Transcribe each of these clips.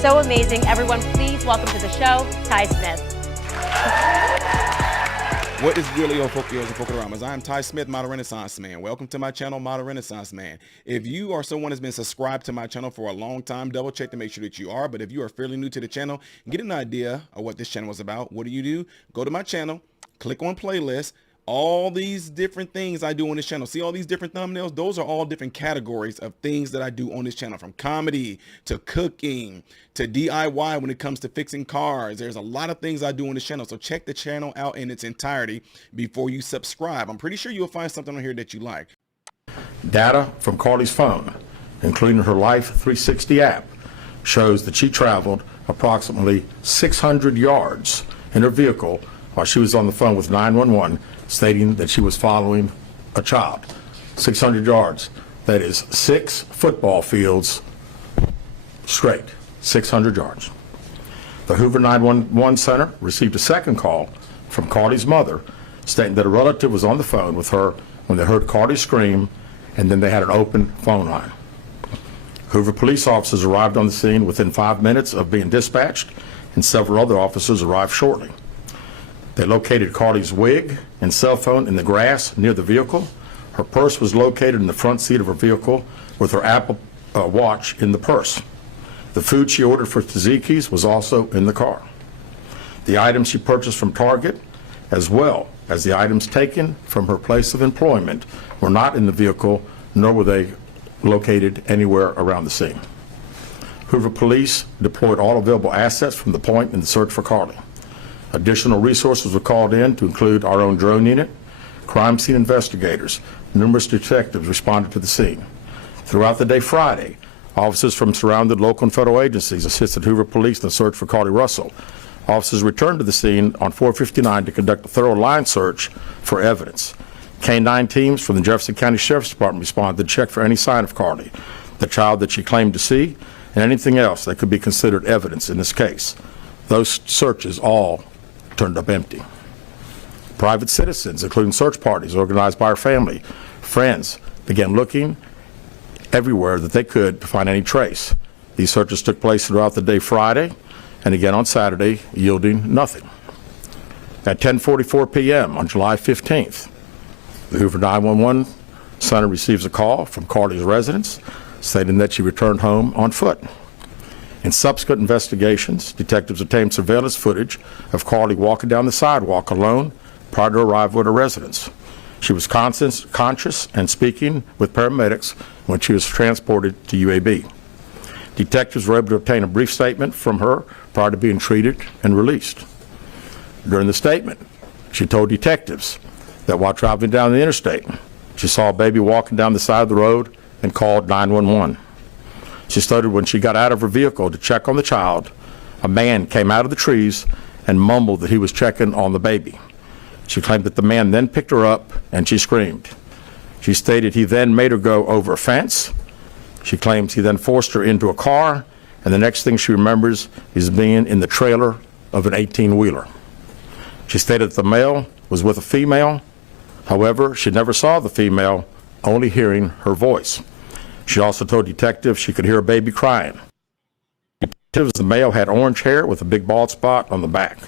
so amazing. Everyone, please welcome to the show, Ty Smith. What is really your Fokios and Fokaramas? I'm Ty Smith, Model Renaissance Man. Welcome to my channel, Model Renaissance Man. If you are someone that's been subscribed to my channel for a long time, double check to make sure that you are. But if you are fairly new to the channel, get an idea of what this channel is about. What do? Go to my channel, click on playlist. All these different things I do on this channel. See all these different thumbnails? Those are all different categories of things that I do on this channel, from comedy to cooking to DIY when it comes to fixing cars. There's a lot of things I do on this channel. So check the channel out in its entirety before you subscribe. I'm pretty sure you'll find something on here that you like. Data from Carlee's phone, including her Life 360 app, shows that she traveled approximately 600 yards in her vehicle while she was on the phone with 911, stating that she was following a child. 600 yards. That is 6 football fields straight. 600 yards. The Hoover 911 Center received a second call from Carlee's mother, stating that a relative was on the phone with her when they heard Carlee scream, and then they had an open phone line. Hoover police officers arrived on the scene within 5 minutes of being dispatched, and several other officers arrived shortly. They located Carlee's wig and cell phone in the grass near the vehicle. Her purse was located in the front seat of her vehicle with her Apple Watch in the purse. The food she ordered for Tzatziki's was also in the car. The items she purchased from Target, as well as the items taken from her place of employment, were not in the vehicle, nor were they located anywhere around the scene. Hoover police deployed all available assets from the point in the search for Carlee. Additional resources were called in to include our own drone unit, crime scene investigators. Numerous detectives responded to the scene. Throughout the day Friday, officers from surrounding local and federal agencies assisted Hoover police in the search for Carlee Russell. Officers returned to the scene on 459 to conduct a thorough line search for evidence. K-9 teams from the Jefferson County Sheriff's Department responded to check for any sign of Carlee, the child that she claimed to see, and anything else that could be considered evidence in this case. Those searches all turned up empty. Private citizens, including search parties organized by her family, friends, began looking everywhere that they could to find any trace. These searches took place throughout the day Friday and again on Saturday, yielding nothing. At 10:44 p.m. on July 15th, the Hoover 911 Center receives a call from Carlee's residence stating that she returned home on foot. In subsequent investigations, detectives obtained surveillance footage of Carlee walking down the sidewalk alone prior to arrival at her residence. She was conscious and speaking with paramedics when she was transported to UAB. Detectives were able to obtain a brief statement from her prior to being treated and released. During the statement, she told detectives that while traveling down the interstate, she saw a baby walking down the side of the road and called 911. She stated when she got out of her vehicle to check on the child, a man came out of the trees and mumbled that he was checking on the baby. She claimed that the man then picked her up and she screamed. She stated he then made her go over a fence. She claims he then forced her into a car, and the next thing she remembers is being in the trailer of an 18-wheeler. She stated that the male was with a female. However, she never saw the female, only hearing her voice. She also told detectives she could hear a baby crying. Detectives, the male had orange hair with a big bald spot on the back.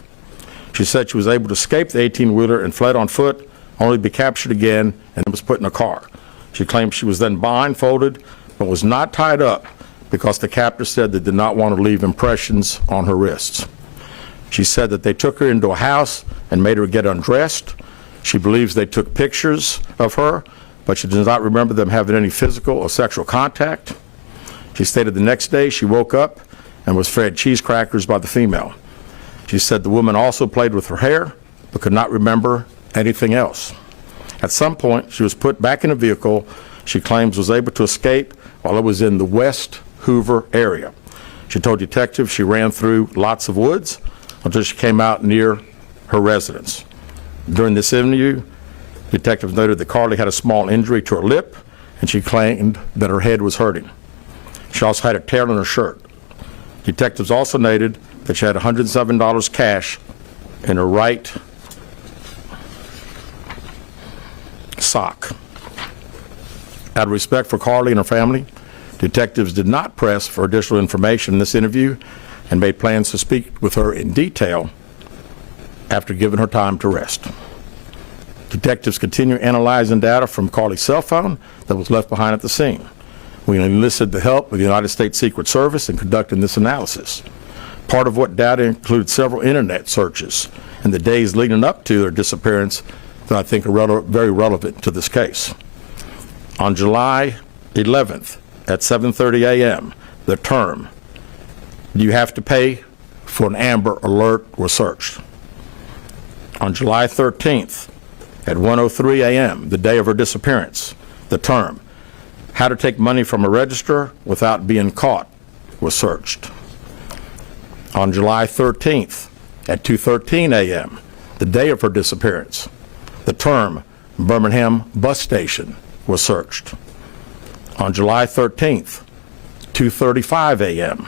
She said she was able to escape the 18-wheeler and fled on foot, only to be captured again and was put in a car. She claimed she was then blindfolded but was not tied up because the captor said they did not want to leave impressions on her wrists. She said that they took her into a house and made her get undressed. She believes they took pictures of her, but she does not remember them having any physical or sexual contact. She stated the next day she woke up and was fed cheese crackers by the female. She said the woman also played with her hair, but could not remember anything else. At some point, she was put back in a vehicle she claims was able to escape while it was in the West Hoover area. She told detectives she ran through lots of woods until she came out near her residence. During this interview, detectives noted that Carlee had a small injury to her lip, and she claimed that her head was hurting. She also had a tear in her shirt. Detectives also noted that she had $107 cash in her right sock. Out of respect for Carlee and her family, Detectives did not press for additional information in this interview and made plans to speak with her in detail after giving her time to rest. Detectives continue analyzing data from Carlee's cell phone that was left behind at the scene. We enlisted the help of the United States Secret Service in conducting this analysis. Part of what data included several internet searches in the days leading up to their disappearance that I think are very relevant to this case. On July 11th at 7:30 a.m., the term, "Do you have to pay for an Amber Alert?" was searched. On July 13th at 1:03 a.m., the day of her disappearance, the term, "How to take money from a register without being caught," was searched. On July 13th at 2:13 a.m., the day of her disappearance, the term Birmingham bus station was searched. On July 13th, 2:35 a.m.,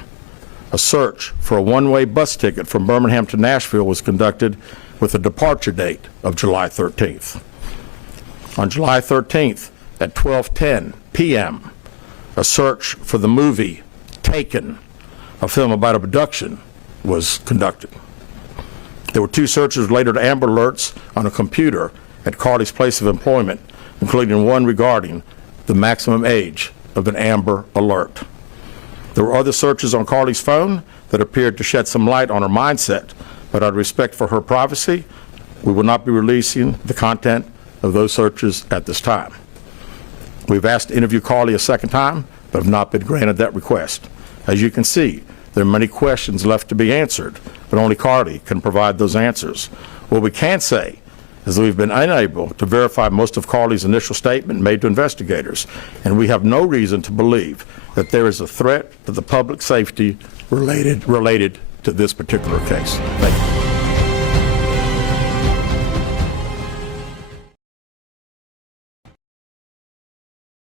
a search for a one-way bus ticket from Birmingham to Nashville was conducted with a departure date of July 13th. On July 13th at 12:10 p.m., a search for the movie Taken, a film about abduction, was conducted. There were 2 searches related to Amber Alerts on a computer at Carlee's place of employment, including one regarding the maximum age of an Amber Alert. There were other searches on Carlee's phone that appeared to shed some light on her mindset, but out of respect for her privacy, we will not be releasing the content of those searches at this time. We've asked to interview Carlee a second time, but have not been granted that request. As you can see, there are many questions left to be answered, but only Carlee can provide those answers. What we can say is that we've been unable to verify most of Carlee's initial statement made to investigators, and we have no reason to believe that there is a threat to the public safety related to this particular case. Thank you.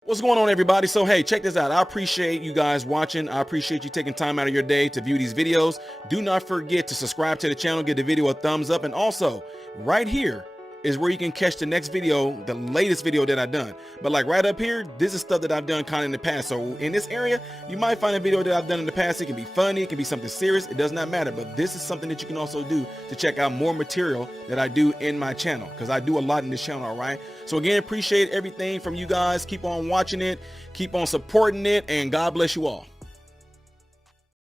What's going on, everybody? So hey, check this out. I appreciate you guys watching. I appreciate you taking time out of your day to view these videos. Do not forget to subscribe to the channel, give the video a thumbs up, and also right here is where you can catch the next video, the latest video that I've done. But like right up here, this is stuff that I've done kind of in the past. So in this area, you might find a video that I've done in the past. It can be funny, it can be something serious, it does not matter. But this is something that you can also do to check out more material that I do in my channel, because I do a lot in this channel, all right? So again, appreciate everything from you guys. Keep on watching it, keep on supporting it, and God bless you all.